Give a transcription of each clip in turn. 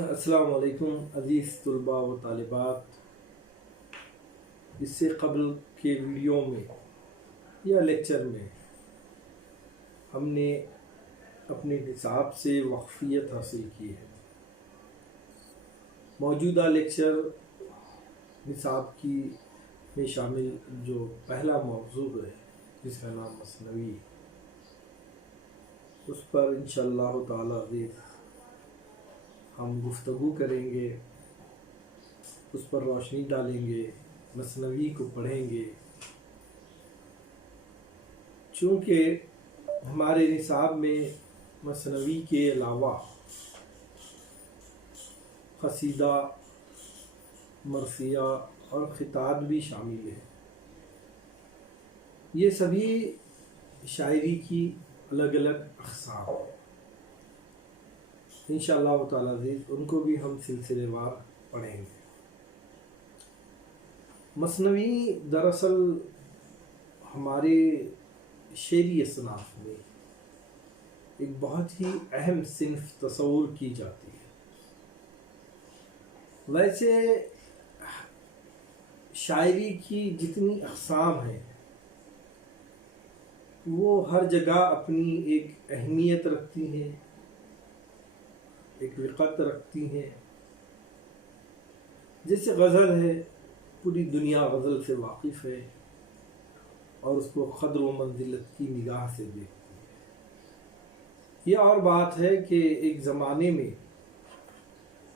السلام علیکم عزیز طلباء و طالبات. اس سے قبل کے ویڈیو میں یا لیکچر میں ہم نے اپنے نصاب سے واقفیت حاصل کی ہے. موجودہ لیکچر نصاب کی میں شامل جو پہلا موضوع ہے جس کا نام مثنوی، اس پر انشاءاللہ تعالی ہم گفتگو کریں گے، اس پر روشنی ڈالیں گے، مثنوی کو پڑھیں گے. چونکہ ہمارے نصاب میں مثنوی کے علاوہ قصیدہ، مرثیہ اور خطاب بھی شامل ہے. یہ سبھی شاعری کی الگ الگ اقسام ہیں. انشاءاللہ تعالی ان کو بھی ہم سلسلے وار پڑھیں گے. مثنوی دراصل ہمارے شعری اصناف میں ایک بہت ہی اہم صنف تصور کی جاتی ہے. ویسے شاعری کی جتنی اقسام ہیں وہ ہر جگہ اپنی ایک اہمیت رکھتی ہیں، ایک وقت رکھتی ہیں. جیسے غزل ہے، پوری دنیا غزل سے واقف ہے اور اس کو قدر و منزلت کی نگاہ سے دیکھتی ہے. یہ اور بات ہے کہ ایک زمانے میں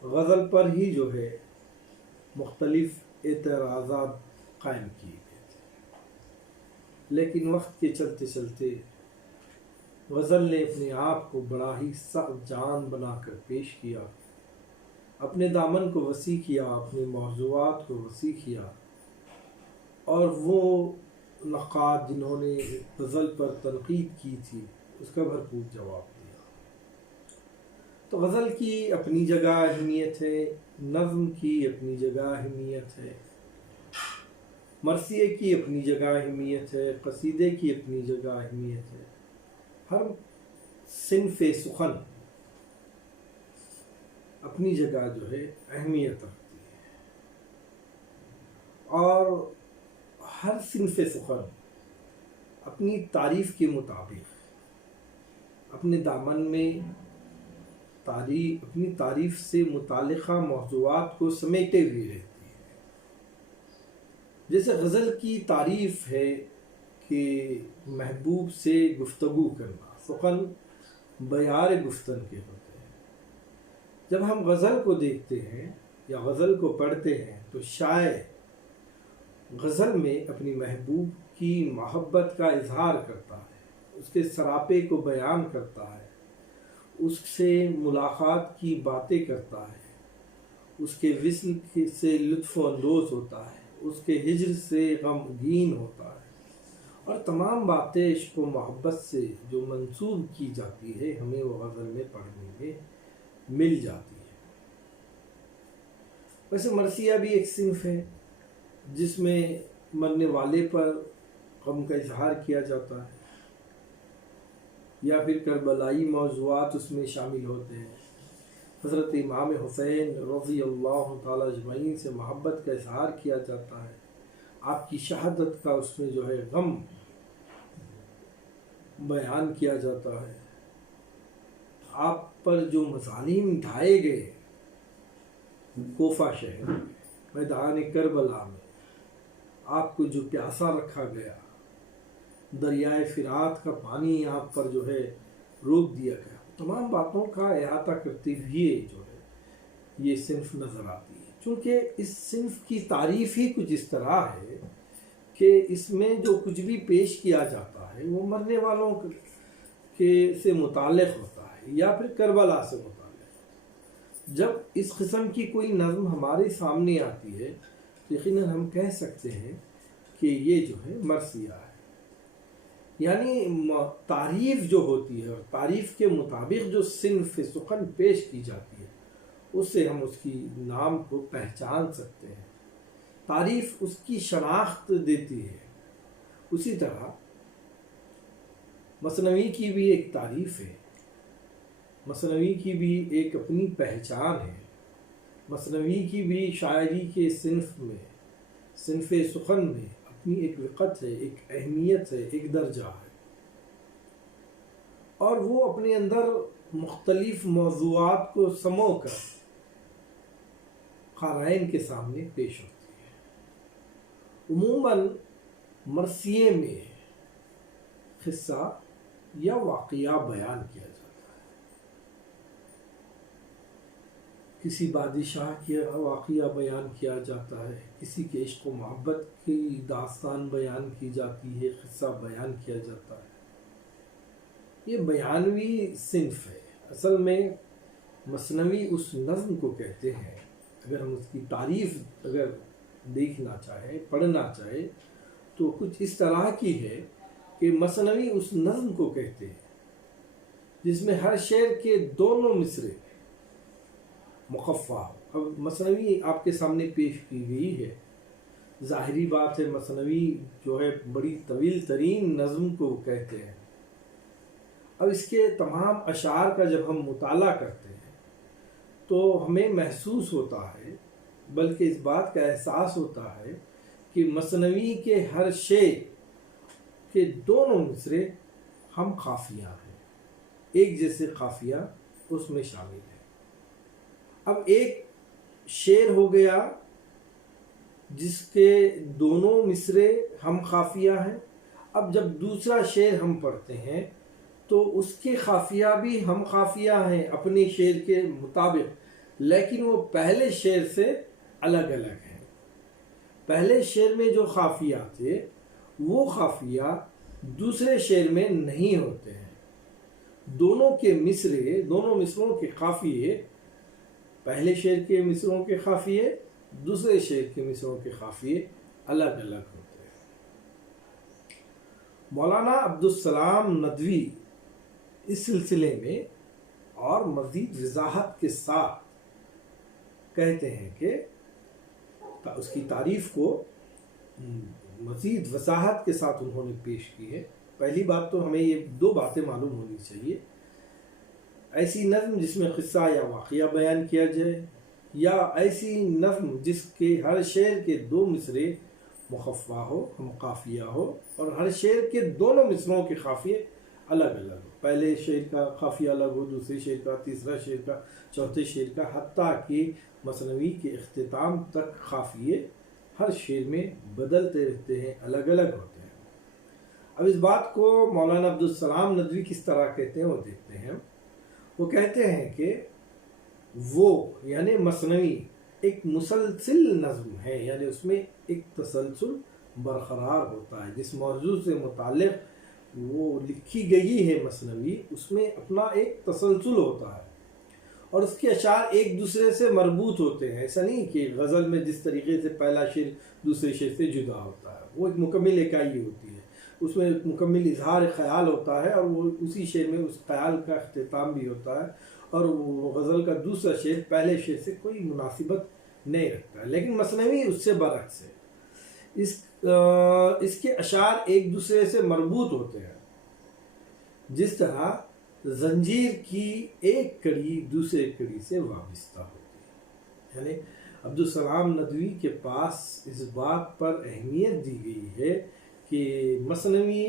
غزل پر ہی جو ہے مختلف اعتراضات قائم کیے گئے تھے، لیکن وقت کے چلتے چلتے غزل نے اپنے آپ کو بڑا ہی سخت جان بنا کر پیش کیا، اپنے دامن کو وسیع کیا، اپنے موضوعات کو وسیع کیا، اور وہ نقاد جنہوں نے غزل پر تنقید کی تھی اس کا بھرپور جواب دیا. تو غزل کی اپنی جگہ اہمیت ہے، نظم کی اپنی جگہ اہمیت ہے، مرثیے کی اپنی جگہ اہمیت ہے، قصیدے کی اپنی جگہ اہمیت ہے. ہر صنف سخن اپنی جگہ جو ہے اہمیت رکھتی ہے، اور ہر صنف سخن اپنی تعریف کے مطابق اپنے دامن میں اپنی تعریف سے متعلقہ موضوعات کو سمیٹے ہوئے رہتی ہے. جیسے غزل کی تعریف ہے کہ محبوب سے گفتگو کرنا، سخن بیار گفتن کے ہوتے ہیں. جب ہم غزل کو دیکھتے ہیں یا غزل کو پڑھتے ہیں تو شاعر غزل میں اپنی محبوب کی محبت کا اظہار کرتا ہے، اس کے سراپے کو بیان کرتا ہے، اس سے ملاقات کی باتیں کرتا ہے، اس کے وصل سے لطف اندوز ہوتا ہے، اس کے ہجر سے غمگین ہوتا ہے، اور تمام باتیں عشق و محبت سے جو منسوب کی جاتی ہے ہمیں وہ غزل میں پڑھنے میں مل جاتی ہے. ویسے مرثیہ بھی ایک صنف ہے جس میں مرنے والے پر غم کا اظہار کیا جاتا ہے، یا پھر کربلائی موضوعات اس میں شامل ہوتے ہیں. حضرت امام حسین رضی اللہ تعالی اجمعین سے محبت کا اظہار کیا جاتا ہے، آپ کی شہادت کا اس میں جو ہے غم بیان کیا جاتا ہے. آپ پر جو مظالم ڈھائے گئے کوفہ شہر میں، میدان کربلا میں، آپ کو جو پیاسا رکھا گیا، دریائے فرات کا پانی آپ پر جو ہے روک دیا گیا، تمام باتوں کا احاطہ کرتے ہوئے جو ہے یہ صنف نظر آتی ہے. چونکہ اس صنف کی تعریف ہی کچھ اس طرح ہے کہ اس میں جو کچھ بھی پیش کیا جاتا ہے وہ مرنے والوں کے سے متعلق ہوتا ہے یا پھر کربلا سے متعلق. جب اس قسم کی کوئی نظم ہمارے سامنے آتی ہے یقیناً ہم کہہ سکتے ہیں کہ یہ جو ہے مرثیہ ہے. یعنی تعریف جو ہوتی ہے اور تعریف کے مطابق جو صنف سخن پیش کی جاتی ہے اس سے ہم اس کی نام کو پہچان سکتے ہیں، تعریف اس کی شناخت دیتی ہے. اسی طرح مثنوی کی بھی ایک تعریف ہے، مثنوی کی بھی ایک اپنی پہچان ہے. مثنوی کی بھی شاعری کے صنف سخن میں اپنی ایک وقت ہے، ایک اہمیت ہے، ایک درجہ ہے، اور وہ اپنے اندر مختلف موضوعات کو سمو کر قارئین کے سامنے پیش ہوتی ہے۔ عموماً مرثیے میں قصہ یا واقعہ بیان کیا جاتا ہے، کسی بادشاہ کی واقعہ بیان کیا جاتا ہے، کسی کے عشق و محبت کی داستان بیان کی جاتی ہے، قصہ بیان کیا جاتا ہے۔ یہ بیانوی صنف ہے۔ اصل میں مثنوی اس نظم کو کہتے ہیں، اگر ہم اس کی تعریف دیکھنا چاہیں، پڑھنا چاہیں، تو کچھ اس طرح کی ہے کہ مثنوی اس نظم کو کہتے ہیں جس میں ہر شعر کے دونوں مصرے مخفف ہو۔ اب مثنوی آپ کے سامنے پیش کی گئی ہے، ظاہری بات ہے مثنوی جو ہے بڑی طویل ترین نظم کو کہتے ہیں۔ اب اس کے تمام اشعار کا جب ہم مطالعہ کرتے ہیں تو ہمیں محسوس ہوتا ہے، بلکہ اس بات کا احساس ہوتا ہے کہ مثنوی کے ہر شعر کے دونوں مصرے ہم قافیہ ہیں، ایک جیسے قافیہ اس میں شامل ہے۔ اب ایک شعر ہو گیا جس کے دونوں مصرے ہم قافیہ ہیں، اب جب دوسرا شعر ہم پڑھتے ہیں تو اس کے قافیہ بھی ہم قافیہ ہیں اپنے شعر کے مطابق، لیکن وہ پہلے شعر سے الگ الگ ہیں۔ پہلے شعر میں جو قافیہ تھے وہ قافیہ دوسرے شعر میں نہیں ہوتے ہیں۔ دونوں مصروں کے قافیے، پہلے شعر کے مصروں کے قافیے، دوسرے شعر کے مصروں کے قافیے الگ الگ ہوتے ہیں۔ مولانا عبدالسلام ندوی اس سلسلے میں اور مزید وضاحت کے ساتھ کہتے ہیں کہ اس کی تعریف کو مزید وضاحت کے ساتھ انہوں نے پیش کی ہے۔ پہلی بات تو ہمیں یہ دو باتیں معلوم ہونی چاہیے، ایسی نظم جس میں قصہ یا واقعہ بیان کیا جائے، یا ایسی نظم جس کے ہر شعر کے دو مصرے مخفف ہو، ہم قافیہ ہو، اور ہر شعر کے دونوں مصروں کے قافیے الگ الگ ہو، پہلے شعر کا قافیہ الگ ہو، دوسرے شعر کا، تیسرا شعر کا، چوتھے شعر کا، حتیٰ کہ مثنوی کے اختتام تک قافیے ہر شعر میں بدلتے رہتے ہیں، الگ الگ ہوتے ہیں۔ اب اس بات کو مولانا عبدالسلام ندوی کس طرح کہتے ہیں وہ دیکھتے ہیں۔ وہ کہتے ہیں کہ وہ یعنی مثنوی ایک مسلسل نظم ہے، یعنی اس میں ایک تسلسل برقرار ہوتا ہے، جس موضوع سے متعلق وہ لکھی گئی ہے مثنوی، اس میں اپنا ایک تسلسل ہوتا ہے، اور اس کے اشعار ایک دوسرے سے مربوط ہوتے ہیں۔ ایسا نہیں کہ غزل میں جس طریقے سے پہلا شعر دوسرے شعر سے جدا ہوتا ہے، وہ ایک مکمل اکائی ہوتی ہے، اس میں ایک مکمل اظہار خیال ہوتا ہے، اور وہ اسی شعر میں اس خیال کا اختتام بھی ہوتا ہے، اور وہ غزل کا دوسرا شعر پہلے شعر سے کوئی مناسبت نہیں رکھتا ہے۔ لیکن مثنوی اس سے برعکس ہے، اس کے اشعار ایک دوسرے سے مربوط ہوتے ہیں، جس طرح زنجیر کی ایک کڑی دوسرے کڑی سے وابستہ ہوتی ہے۔ یعنی عبدالسلام ندوی کے پاس اس بات پر اہمیت دی گئی ہے کہ مثنوی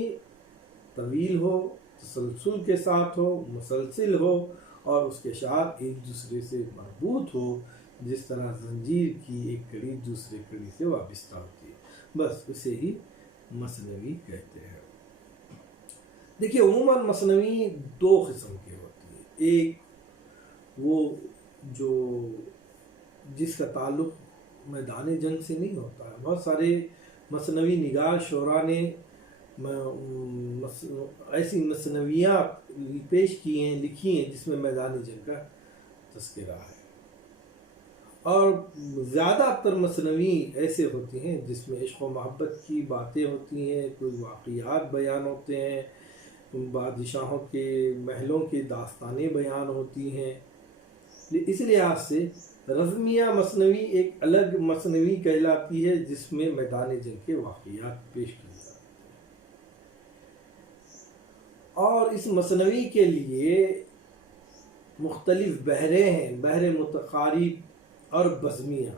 طویل ہو، تسلسل کے ساتھ ہو، مسلسل ہو، اور اس کے اشعار ایک دوسرے سے مربوط ہو، جس طرح زنجیر کی ایک کڑی دوسرے کڑی سے وابستہ ہوتی ہے، بس اسے ہی مثنوی کہتے ہیں۔ دیکھیے عموماً مثنوی دو قسم کی ہوتی ہے، ایک وہ جو جس کا تعلق میدان جنگ سے نہیں ہوتا ہے، بہت سارے مثنوی نگار شعراء نے ایسی مثنویات پیش کی ہیں، لکھی ہیں جس میں میدان جنگ کا تذکرہ ہے، اور زیادہ تر مثنوی ایسے ہوتے ہیں جس میں عشق و محبت کی باتیں ہوتی ہیں، کوئی واقعات بیان ہوتے ہیں، بادشاہوں کے محلوں کی داستانیں بیان ہوتی ہیں۔ اس لحاظ سے رزمیہ مثنوی ایک الگ مثنوی کہلاتی ہے جس میں میدان جنگ کے واقعات پیش کیے جاتے ہیں، اور اس مثنوی کے لیے مختلف بحریں ہیں، بحر متقارب اور بزمیہ۔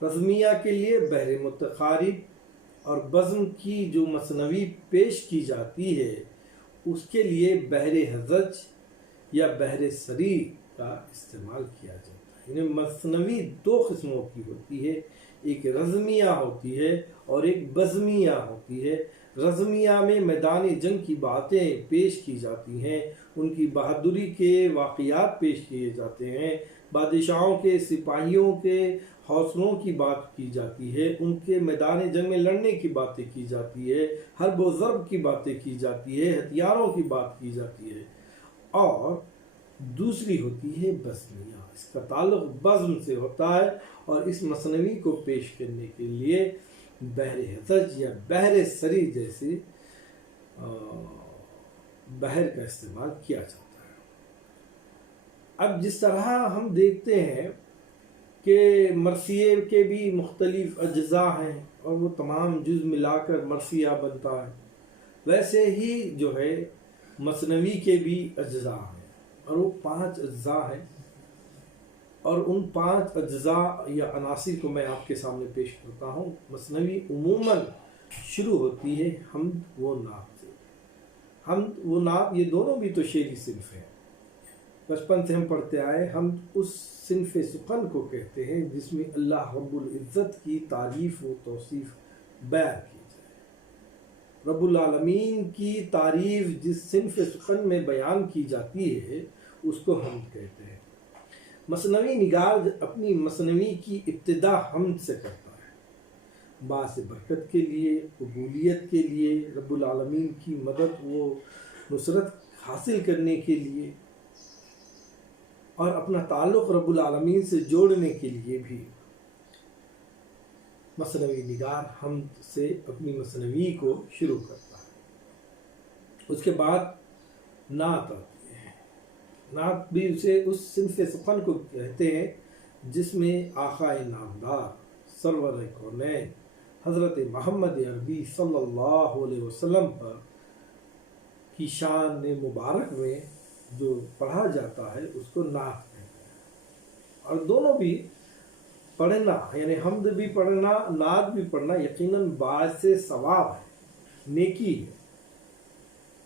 رزمیہ کے لیے بحر متقارب اور بزم کی جو مثنوی پیش کی جاتی ہے اس کے لیے بحر حزج یا بحر سری کا استعمال کیا جاتا ہے۔ یعنی مثنوی دو قسموں کی ہوتی ہے، ایک رزمیہ ہوتی ہے اور ایک بزمیہ ہوتی ہے۔ رزمیہ میں میدان جنگ کی باتیں پیش کی جاتی ہیں، ان کی بہادری کے واقعات پیش کیے جاتے ہیں، بادشاہوں کے سپاہیوں کے حوصلوں کی بات کی جاتی ہے، ان کے میدان جنگ میں لڑنے کی باتیں کی جاتی ہے، حرب و ضرب کی باتیں کی جاتی ہے، ہتھیاروں کی بات کی جاتی ہے۔ اور دوسری ہوتی ہے بزمیہ، اس کا تعلق بزم سے ہوتا ہے، اور اس مثنوی کو پیش کرنے کے لیے بحر حزج یا بحر سری جیسے بحر کا استعمال کیا جاتا ہے۔ اب جس طرح ہم دیکھتے ہیں کہ مرثیے کے بھی مختلف اجزاء ہیں اور وہ تمام جز ملا کر مرثیہ بنتا ہے، ویسے ہی جو ہے مثنوی کے بھی اجزاء ہیں، اور وہ 5 اجزاء ہیں، اور ان 5 اجزاء یا عناصر کو میں آپ کے سامنے پیش کرتا ہوں۔ مثنوی عموماً شروع ہوتی ہے حمد و نعت سے۔ حمد و نعت یہ دونوں بھی تو شعری صنف ہیں، بچپن سے ہم پڑھتے آئے۔ حمد اس صنف سخن کو کہتے ہیں جس میں اللہ رب العزت کی تعریف و توصیف بیان کی جائے۔ رب العالمین کی تعریف جس صنف سخن میں بیان کی جاتی ہے اس کو حمد کہتے ہیں۔ مثنوی نگار اپنی مثنوی کی ابتدا حمد سے کرتا ہے، باعث برکت کے لیے، قبولیت کے لیے، رب العالمین کی مدد و نصرت حاصل کرنے کے لیے، اور اپنا تعلق رب العالمین سے جوڑنے کے لیے بھی مثنوی نگار حمد سے اپنی مثنوی کو شروع کرتا ہے۔ اس کے بعد نعت آتی ہے۔ نعت بھی اسے اس صنف سخن کو کہتے ہیں جس میں آقا نامدار سرور کونین حضرت محمد عربی صلی اللہ علیہ وسلم پر کی شان مبارک میں جو پڑھا جاتا ہے اس کو نعت کہتے ہیں۔ اور دونوں بھی پڑھنا، یعنی حمد بھی پڑھنا، نعت بھی پڑھنا یقیناً باعث ثواب ہے، نیکی ہے۔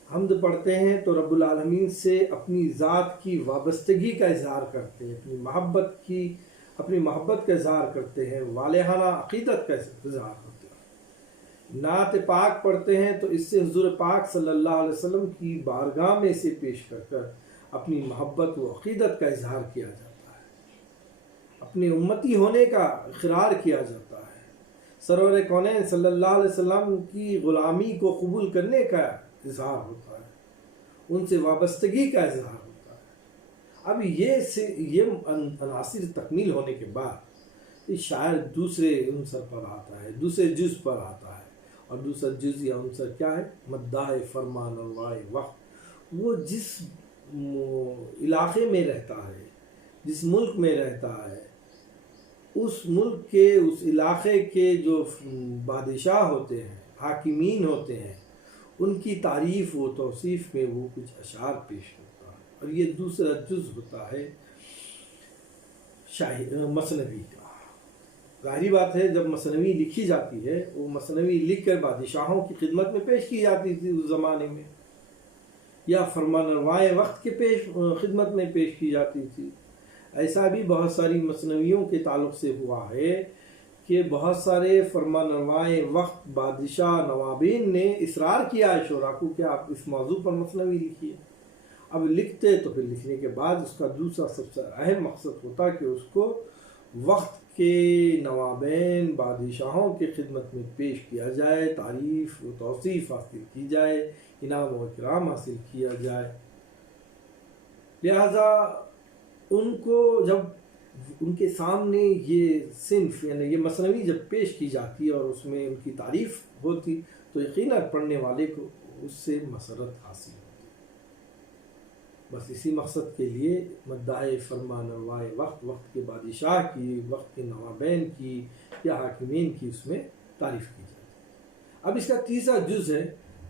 حمد پڑھتے ہیں تو رب العالمین سے اپنی ذات کی وابستگی کا اظہار کرتے ہیں، اپنی محبت کا اظہار کرتے ہیں، والہانہ عقیدت کا اظہار کرتے ہیں۔ نعت پاک پڑھتے ہیں تو اس سے حضور پاک صلی اللہ علیہ وسلم کی بارگاہ میں سے پیش کر اپنی محبت و عقیدت کا اظہار کیا جاتا ہے، اپنے امتی ہونے کا اقرار کیا جاتا ہے، سرور کونین صلی اللہ علیہ وسلم کی غلامی کو قبول کرنے کا اظہار ہوتا ہے، ان سے وابستگی کا اظہار ہوتا ہے۔ اب یہ عناصر تکمیل ہونے کے بعد شاعر دوسرے عنصر پر آتا ہے، دوسرے جز پر آتا ہے، اور دوسرا جز یا عنصر کیا ہے؟ مداح فرمان روائے وقت۔ وہ جس علاقے میں رہتا ہے، جس ملک میں رہتا ہے، اس ملک کے، اس علاقے کے جو بادشاہ ہوتے ہیں، حاکمین ہوتے ہیں، ان کی تعریف و توصیف میں وہ کچھ اشعار پیش کرتا ہے، اور یہ دوسرا جز ہوتا ہے مثنوی کا۔ ظاہری بات ہے جب مثنوی لکھی جاتی ہے، وہ مثنوی لکھ کر بادشاہوں کی خدمت میں پیش کی جاتی تھی اس زمانے میں، یا فرمان روائے وقت کے خدمت میں پیش کی جاتی تھی۔ ایسا بھی بہت ساری مثنویوں کے تعلق سے ہوا ہے کہ بہت سارے فرمان روائے وقت بادشاہ نوابین نے اصرار کیا ہے شعراء کو کہ آپ اس موضوع پر مثنوی لکھیے۔ اب لکھتے تو پھر لکھنے کے بعد اس کا دوسرا سب سے اہم مقصد ہوتا کہ اس کو وقت کے نوابین بادشاہوں کی خدمت میں پیش کیا جائے، تعریف و توصیف حاصل کی جائے، انعام و اکرام حاصل کیا جائے۔ لہذا ان کو جب ان کے سامنے یہ صنف یعنی یہ مثنوی جب پیش کی جاتی اور اس میں ان کی تعریف ہوتی تو یقیناً پڑھنے والے کو اس سے مسرت حاصل ہوتی۔ بس اسی مقصد کے لیے مداح فرمان روائے وقت، وقت کے بادشاہ کی، وقت کے نوابین کی یا حاکمین کی اس میں تعریف کی جاتی ہے۔ اب اس کا تیسرا جز ہے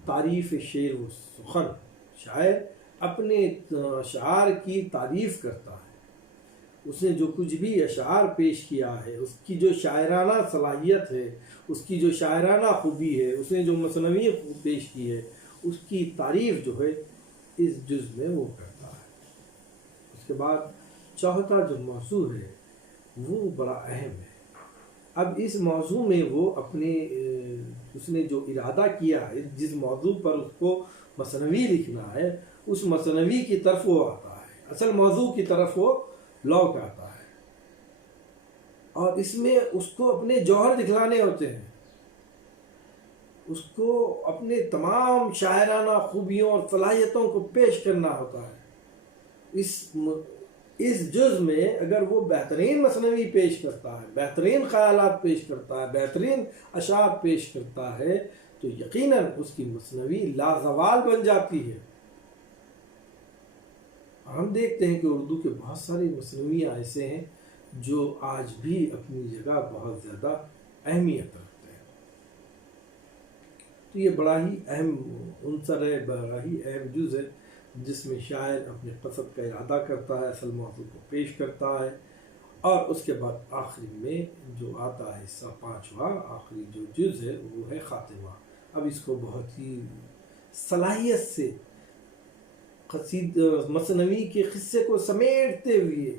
تعریف شعر و سخن۔ شاعر اپنے اشعار کی تعریف کرتا ہے، اس نے جو کچھ بھی اشعار پیش کیا ہے، اس کی جو شاعرانہ صلاحیت ہے، اس کی جو شاعرانہ خوبی ہے، اس نے جو مثنوی پیش کی ہے، اس کی تعریف جو ہے اس جز میں وہ کرتا ہے۔ اس کے بعد چوتھا جو موضوع ہے وہ بڑا اہم ہے۔ اب اس موضوع میں وہ اپنے اس نے جو ارادہ کیا ہے، جس موضوع پر اس کو مثنوی لکھنا ہے، اس مثنوی کی طرف وہ آتا ہے، اصل موضوع کی طرف وہ لوٹ آتا ہے، اور اس میں اس کو اپنے جوہر دکھلانے ہوتے ہیں، اس کو اپنے تمام شاعرانہ خوبیوں اور صلاحیتوں کو پیش کرنا ہوتا ہے۔ اس جز میں اگر وہ بہترین مثنوی پیش کرتا ہے، بہترین خیالات پیش کرتا ہے، بہترین اشعار پیش کرتا ہے، تو یقیناً اس کی مثنوی لازوال بن جاتی ہے۔ ہم دیکھتے ہیں کہ اردو کے بہت سارے مثنویاں ایسے ہیں جو آج بھی اپنی جگہ بہت زیادہ اہمیت رکھتے ہیں۔ تو یہ بڑا ہی اہم عنصر ہے، بڑا ہی اہم جز ہے، جس میں شاعر اپنے قصد کا ارادہ کرتا ہے، اصل موضوع کو پیش کرتا ہے، اور اس کے بعد آخری میں جو آتا ہے حصہ پانچواں، آخری جو جز ہے وہ ہے خاتمہ۔ اب اس کو بہت ہی صلاحیت سے مثنوی کے قصے کو سمیٹتے ہوئے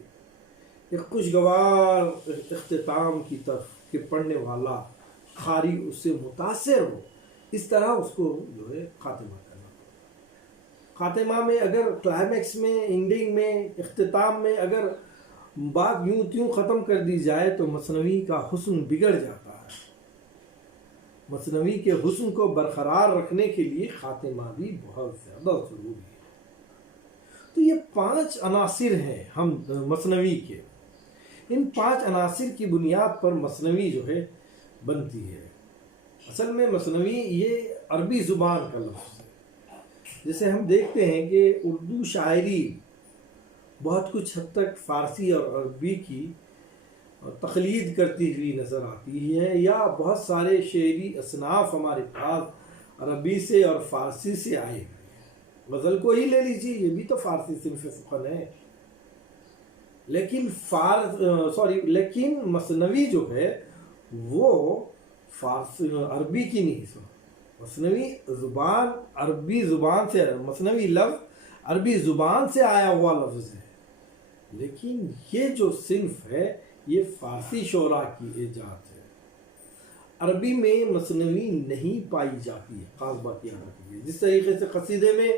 ایک خوشگوار اختتام کی طرف کہ پڑھنے والا قاری اس سے متاثر ہو، اس طرح اس کو جو ہے خاتمہ کرنا۔ خاتمہ میں اگر کلائمیکس میں، اینڈنگ میں، اختتام میں اگر بات یوں تیوں ختم کر دی جائے تو مثنوی کا حسن بگڑ جاتا ہے۔ مثنوی کے حسن کو برقرار رکھنے کے لیے خاتمہ بھی بہت زیادہ ضروری ہے۔ تو یہ 5 عناصر ہیں ہم مثنوی کے، ان 5 عناصر کی بنیاد پر مثنوی جو ہے بنتی ہے۔ اصل میں مثنوی یہ عربی زبان کا لفظ ہے۔ جیسے ہم دیکھتے ہیں کہ اردو شاعری بہت کچھ حد تک فارسی اور عربی کی تقلید کرتی ہوئی نظر آتی ہے، یا بہت سارے شعری اصناف ہمارے پاس عربی سے اور فارسی سے آئے ہیں۔ غزل کو ہی لے لیجیے، یہ بھی تو فارسی صنف سخن ہے، لیکن مثنوی جو ہے وہ فارسی عربی کی نہیں، مثنوی زبان عربی زبان سے، مثنوی لفظ عربی زبان سے آیا ہوا لفظ ہے، لیکن یہ جو صنف ہے یہ فارسی شعراء کی ایجاد ہے۔ عربی میں مثنوی نہیں پائی جاتی ہے، خاص بات یاد رکھیے۔ جس طریقے سے قصیدے میں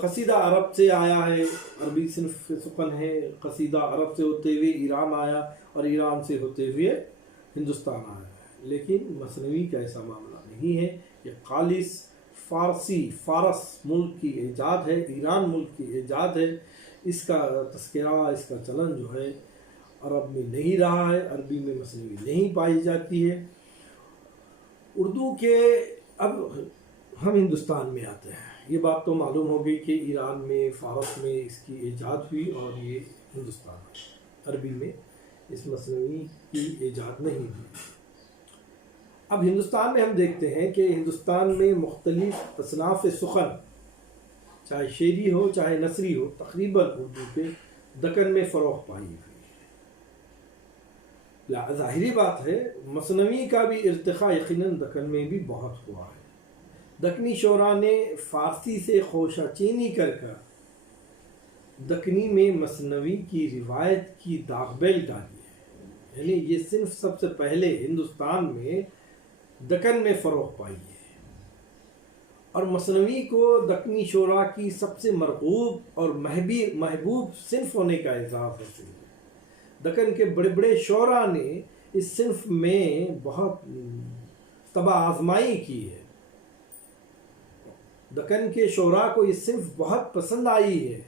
قصیدہ عرب سے آیا ہے، عربی صنف سخن ہے، قصیدہ عرب سے ہوتے ہوئے ایران آیا اور ایران سے ہوتے ہوئے ہندوستان آیا ہے، لیکن مثنوی کا ایسا معاملہ نہیں ہے۔ یہ خالص فارس ملک کی ایجاد ہے، ایران ملک کی ایجاد ہے۔ اس کا تذکرہ، اس کا چلن جو ہے عرب میں نہیں رہا ہے، عربی میں مثنوی نہیں پائی جاتی ہے۔ اردو کے اب ہم ہندوستان میں آتے ہیں، یہ بات تو معلوم ہو گئی کہ ایران میں، فارس میں اس کی ایجاد ہوئی اور یہ ہندوستان میں، عربی میں اس مثنوی کی ایجاد نہیں ہوئی۔ اب ہندوستان میں ہم دیکھتے ہیں کہ ہندوستان میں مختلف اصناف سخن، چاہے شعری ہو چاہے نثری ہو، تقریباً اردو کے دکن میں فروغ پائی ہوئی ہے۔ ظاہری بات ہے مثنوی کا بھی ارتقاء یقیناً دکن میں بھی بہت ہوا ہے۔ دکنی شعراء نے فارسی سے خوشہ چینی کر دکنی میں مثنوی کی روایت کی داغ بیل ڈالی ہے، یعنی یہ صنف سب سے پہلے ہندوستان میں دکن میں فروغ پائی ہے، اور مثنوی کو دکنی شعراء کی سب سے مرغوب اور محبوب صنف ہونے کا اعزاز حاصل ہے۔ دکن کے بڑے بڑے شعراء نے اس صنف میں بہت طبع آزمائی کی ہے، دکن کے شعراء کو یہ صنف بہت پسند آئی ہے۔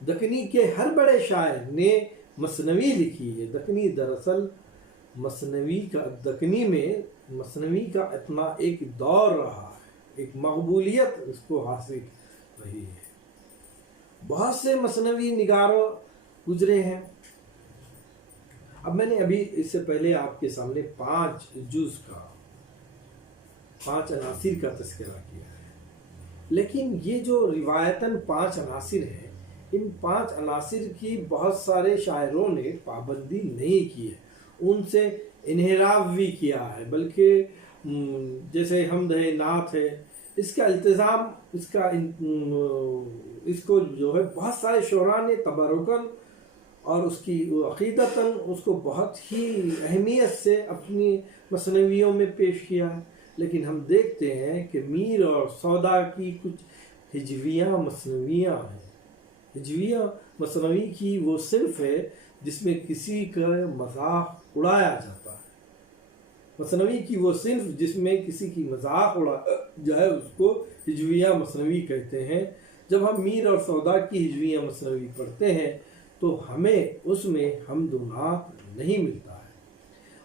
دکنی کے ہر بڑے شاعر نے مثنوی لکھی ہے۔ دکنی دراصل دکنی میں مثنوی کا اتنا ایک دور رہا ہے، ایک مقبولیت اس کو حاصل رہی ہے۔ بہت سے مثنوی نگاروں گزرے ہیں۔ اب میں نے ابھی اس سے پہلے آپ کے سامنے 5 جز کا، 5 عناصر کا تذکرہ کیا ہے، لیکن یہ جو روایتاً 5 عناصر ہیں، ان 5 عناصر کی بہت سارے شاعروں نے پابندی نہیں کی ہے، ان سے انحراف بھی کیا ہے، بلکہ جیسے حمد ہے، نعت ہے، اس کا التزام، اس کو جو ہے بہت سارے شعراء نے تبرکاً اور اس کی عقیدتاً اس کو بہت ہی اہمیت سے اپنی مثنویوں میں پیش کیا ہے۔ لیکن ہم دیکھتے ہیں کہ میر اور سودا کی کچھ ہجویہ مثنویاں ہیں۔ ہجویہ مثنوی کی وہ صنف ہے جس میں کسی کا مذاق اڑایا جاتا ہے۔ مثنوی کی وہ صنف جس میں کسی کی مذاق اڑایا جائے اس کو ہجویہ مثنوی کہتے ہیں۔ جب ہم میر اور سودا کی ہجویہ مثنوی پڑھتے ہیں تو ہمیں اس میں حمد و نعت نہیں ملتا ہے۔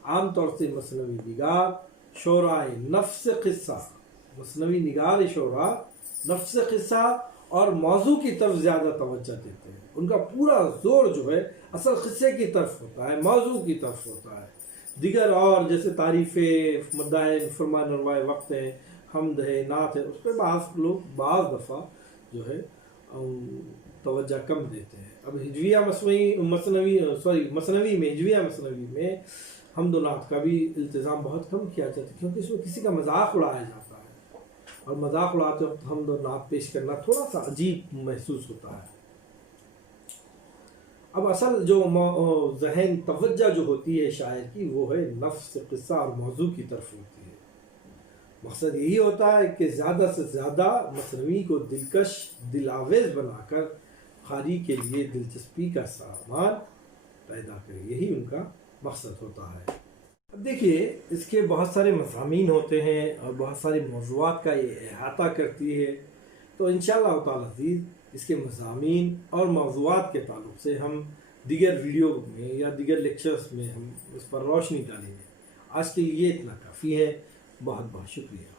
عام طور سے مثنوی نگار شعراء نفس قصہ، مثنوی نگار شعراء نفس قصہ اور موضوع کی طرف زیادہ توجہ دیتے ہیں۔ ان کا پورا زور جو ہے اصل قصے کی طرف ہوتا ہے، موضوع کی طرف ہوتا ہے۔ دیگر اور جیسے تعریف مدائن، فرمان روائے وقت ہے، حمد ہے، نعت ہے، اس پہ بعض دفعہ جو ہے توجہ کم دیتے ہیں۔ اب ہجویہ مثنوی میں ہجویہ مثنوی میں حمد و نعت کا بھی التزام بہت کم کیا جاتا ہے، کیونکہ اس میں کسی کا مذاق اڑایا جاتا ہے، اور مذاق اڑاتے وقت حمد و نعت پیش کرنا تھوڑا سا عجیب محسوس ہوتا ہے۔ اب اصل جو ذہن توجہ جو ہوتی ہے شاعر کی وہ ہے نفس قصہ اور موضوع کی طرف ہوتی ہے۔ مقصد یہی ہوتا ہے کہ زیادہ سے زیادہ مثنوی کو دلکش، دلاویز بنا کر قاری کے لیے دلچسپی کا سامان پیدا کرے، یہی ان کا مقصد ہوتا ہے۔ اب دیکھیے اس کے بہت سارے مضامین ہوتے ہیں اور بہت سارے موضوعات کا یہ احاطہ کرتی ہے، تو انشاءاللہ تعالی عزیز اس کے مضامین اور موضوعات کے تعلق سے ہم دیگر ویڈیو میں یا دیگر لیکچرز میں ہم اس پر روشنی ڈالیں گے۔ آج کے لیے اتنا کافی ہے، بہت بہت شکریہ۔